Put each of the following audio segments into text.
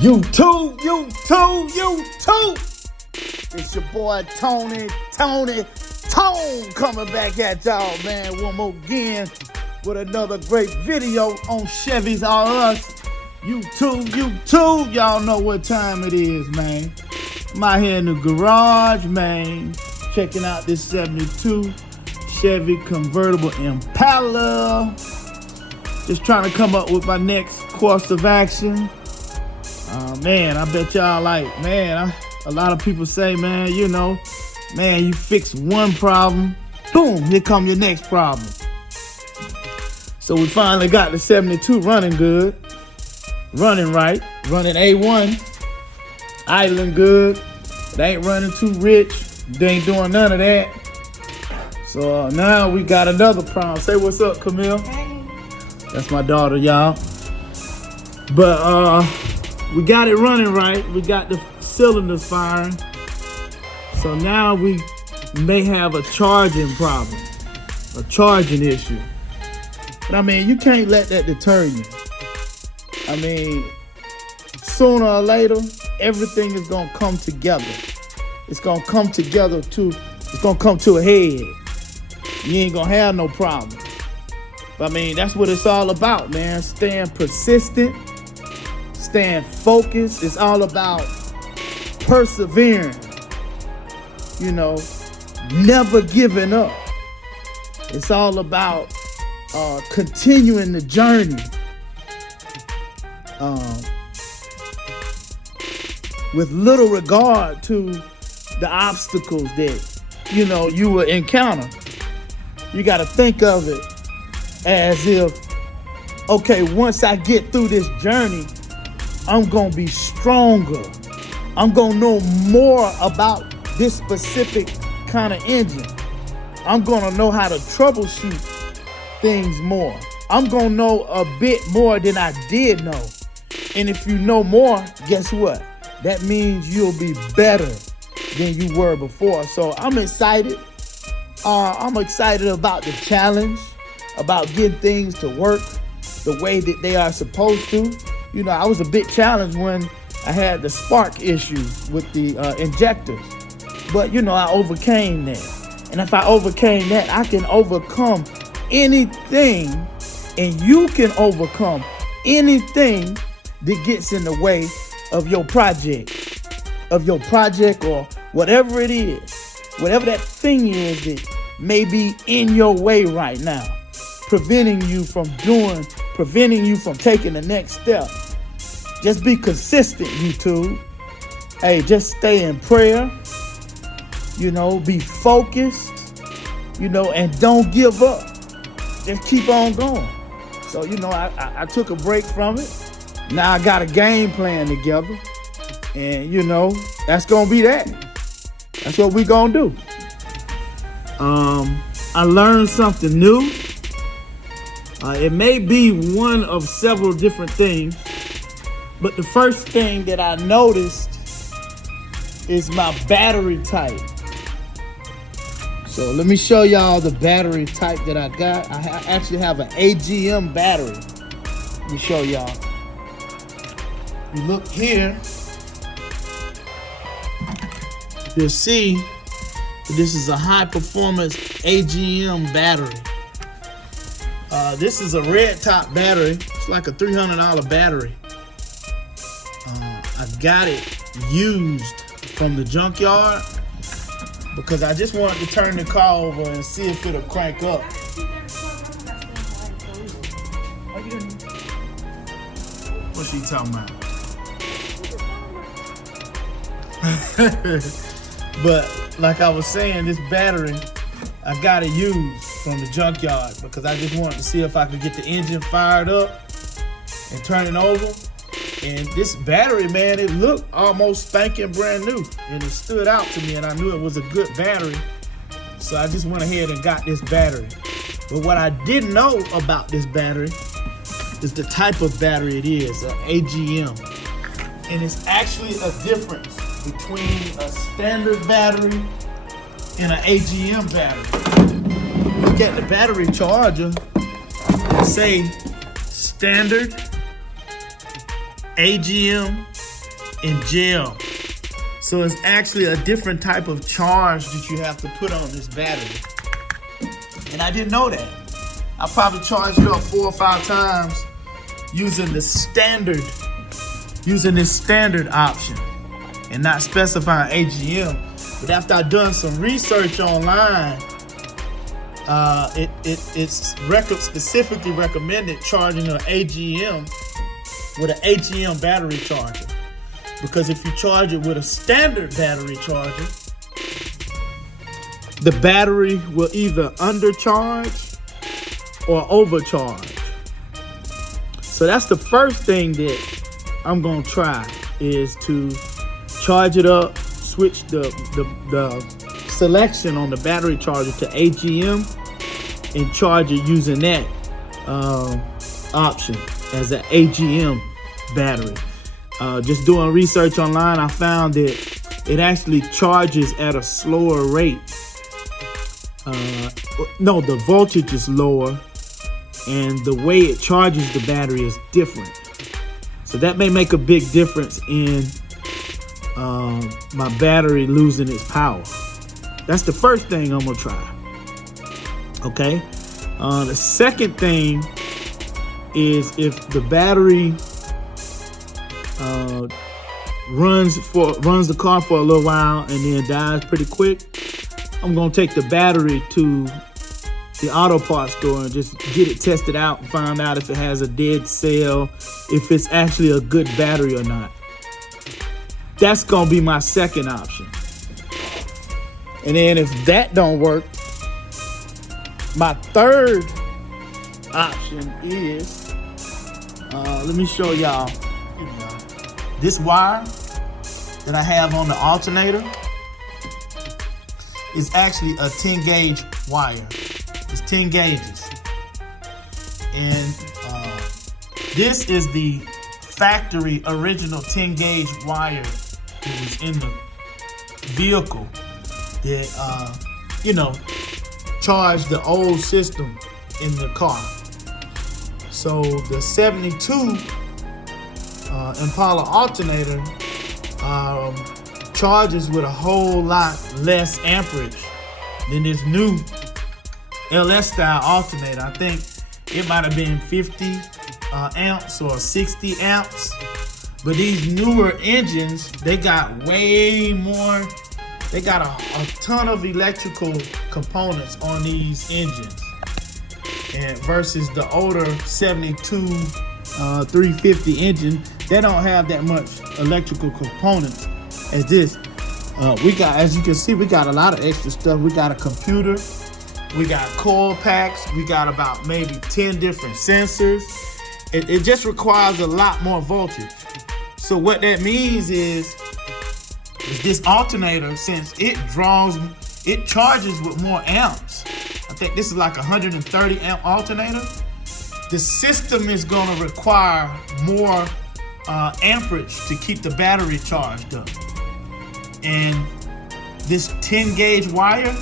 You too. It's your boy Tone coming back at y'all, man, one more again with another great video on Chevy's R Us. You too, y'all know what time it is, man. I'm out here in the garage, man, checking out this 72 Chevy Convertible Impala. Just trying to come up with my next course of action. Man, I bet y'all like, man, a lot of people say, man, you fix one problem, boom, here come your next problem. So we finally got the 72 running good, running right, running A1, idling good. It ain't running too rich, they ain't doing none of that. So now we got another problem. Say what's up, Camille. Hey. That's my daughter, y'all. But we got it running right. We got the cylinders firing. So now we may have a charging problem, a charging issue. But I mean, you can't let that deter you. I mean, sooner or later, everything is gonna come together. It's gonna come together it's gonna come to a head. You ain't gonna have no problems. But I mean, that's what it's all about, man. Staying persistent, staying focused. It's all about persevering. Never giving up. It's all about continuing the journey. With little regard to the obstacles that, you will encounter. You got to think of it as if, okay, once I get through this journey, I'm going to be stronger. I'm going to know more about this specific kind of engine. I'm going to know how to troubleshoot things more. I'm going to know a bit more than I did know. And if you know more, guess what? That means you'll be better than you were before. So I'm excited. I'm excited about the challenge, about getting things to work the way that they are supposed to. I was a bit challenged when I had the spark issue with the injectors. But, I overcame that. And if I overcame that, I can overcome anything, and you can overcome anything that gets in the way of your project, or whatever it is, whatever that thing is that may be in your way right now, preventing you from taking the next step. Just be consistent, YouTube. Hey, just stay in prayer, be focused, and don't give up. Just keep on going. So, I took a break from it. Now I got a game plan together. And, that's going to be that. That's what we're going to do. I learned something new. It may be one of several different things. But the first thing that I noticed is my battery type. So let me show y'all the battery type that I got. I actually have an AGM battery. Let me show y'all. You look here, you'll see that this is a high performance AGM battery. This is a red top battery. It's like a $300 battery. I got it used from the junkyard because I just wanted to turn the car over and see if it'll crank up. What's she talking about? But like I was saying, this battery, I got it used from the junkyard because I just wanted to see if I could get the engine fired up and turn it over. And this battery, man, it looked almost spanking brand new. And it stood out to me, and I knew it was a good battery. So I just went ahead and got this battery. But what I didn't know about this battery is the type of battery it is, an AGM. And it's actually a difference between a standard battery and an AGM battery. Look at the battery charger, say standard AGM and gel. So it's actually a different type of charge that you have to put on this battery. And I didn't know that. I probably charged it up 4 or 5 times using this standard option and not specifying AGM. But after I've done some research online, it's specifically recommended charging an AGM with an AGM battery charger. Because if you charge it with a standard battery charger, the battery will either undercharge or overcharge. So that's the first thing that I'm gonna try, is to charge it up, switch the selection on the battery charger to AGM and charge it using that option as an AGM battery. Just doing research online, I found that it actually charges at a slower rate. No, the voltage is lower and the way it charges the battery is different. So that may make a big difference in my battery losing its power. That's the first thing I'm gonna try. Okay. The second thing is if the battery runs the car for a little while and then dies pretty quick, I'm gonna take the battery to the auto parts store and just get it tested out and find out if it has a dead cell, if it's actually a good battery or not. That's gonna be my second option. And then if that don't work, my third option is, let me show y'all. This wire that I have on the alternator is actually a 10 gauge wire. It's 10 gauges. And this is the factory original 10 gauge wire that was in the vehicle that, charged the old system in the car. So the 72 Impala alternator charges with a whole lot less amperage than this new LS style alternator. I think it might have been 50 amps or 60 amps. But these newer engines, they got way more. They got a ton of electrical components on these engines, and versus the older 72 350 engine, they don't have that much electrical components as this. We got, as you can see, we got a lot of extra stuff. We got a computer, we got coil packs, we got about maybe 10 different sensors. It just requires a lot more voltage. So what that means is this alternator, since it charges with more amps. I think this is like 130 amp alternator. The system is gonna require more amperage to keep the battery charged up. And this 10 gauge wire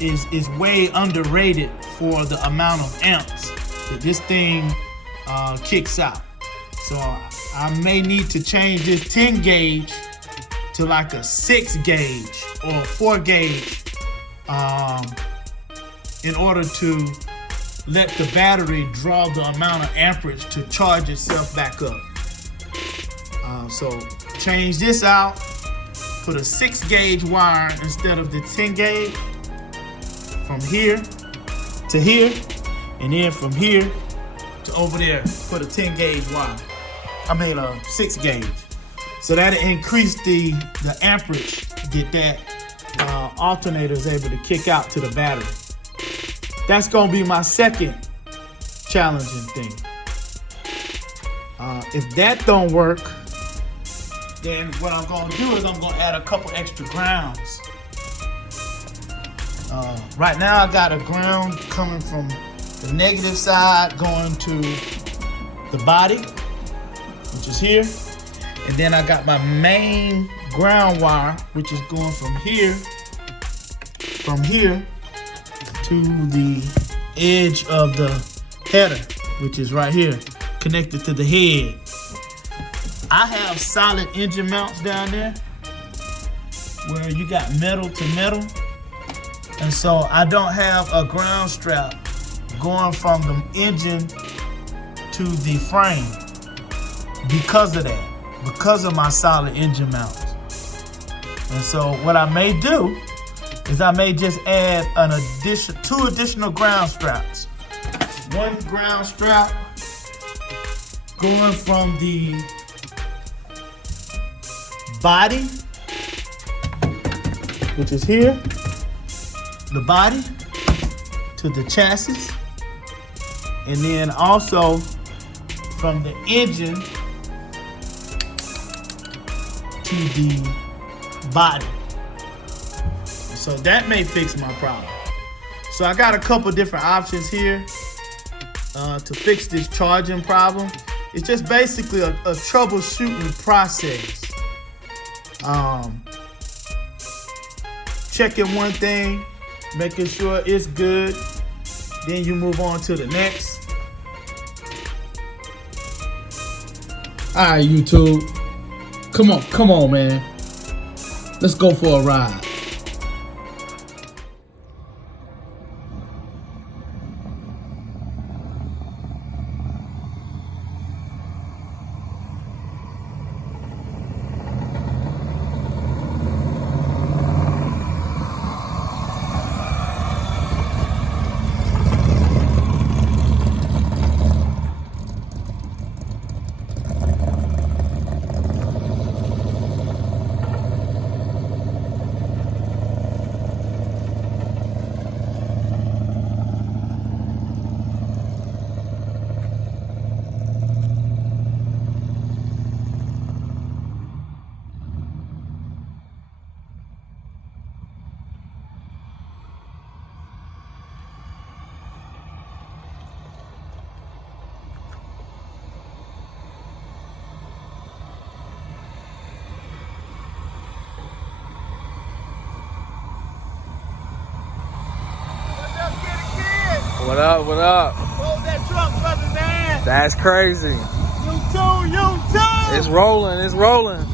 is way underrated for the amount of amps that this thing kicks out. So I may need to change this 10 gauge to like a 6 gauge or 4 gauge in order to let the battery draw the amount of amperage to charge itself back up. So change this out, put a 6 gauge wire instead of the 10 gauge from here to here, and then from here to over there, put a 10 gauge wire. I mean a 6 gauge. So that'll increase the amperage to get that alternator is able to kick out to the battery. That's gonna be my second challenging thing. If that don't work, then what I'm gonna do is I'm gonna add a couple extra grounds. Right now I got a ground coming from the negative side going to the body, which is here. And then I got my main ground wire, which is going from here to the edge of the header, which is right here, connected to the head. I have solid engine mounts down there where you got metal to metal. And so I don't have a ground strap going from the engine to the frame because of that, because of my solid engine mounts. And so what I may do is I may just add two additional ground straps. One ground strap going from the body, which is here, the body to the chassis, and then also from the engine to the body. So that may fix my problem. So I got a couple different options here to fix this charging problem. It's just basically a troubleshooting process. Checking one thing, making sure it's good, then you move on to the next. All right, YouTube. Come on, man. Let's go for a ride. What up, what up? Hold that truck, brother, man. That's crazy. You too. It's rolling, it's rolling.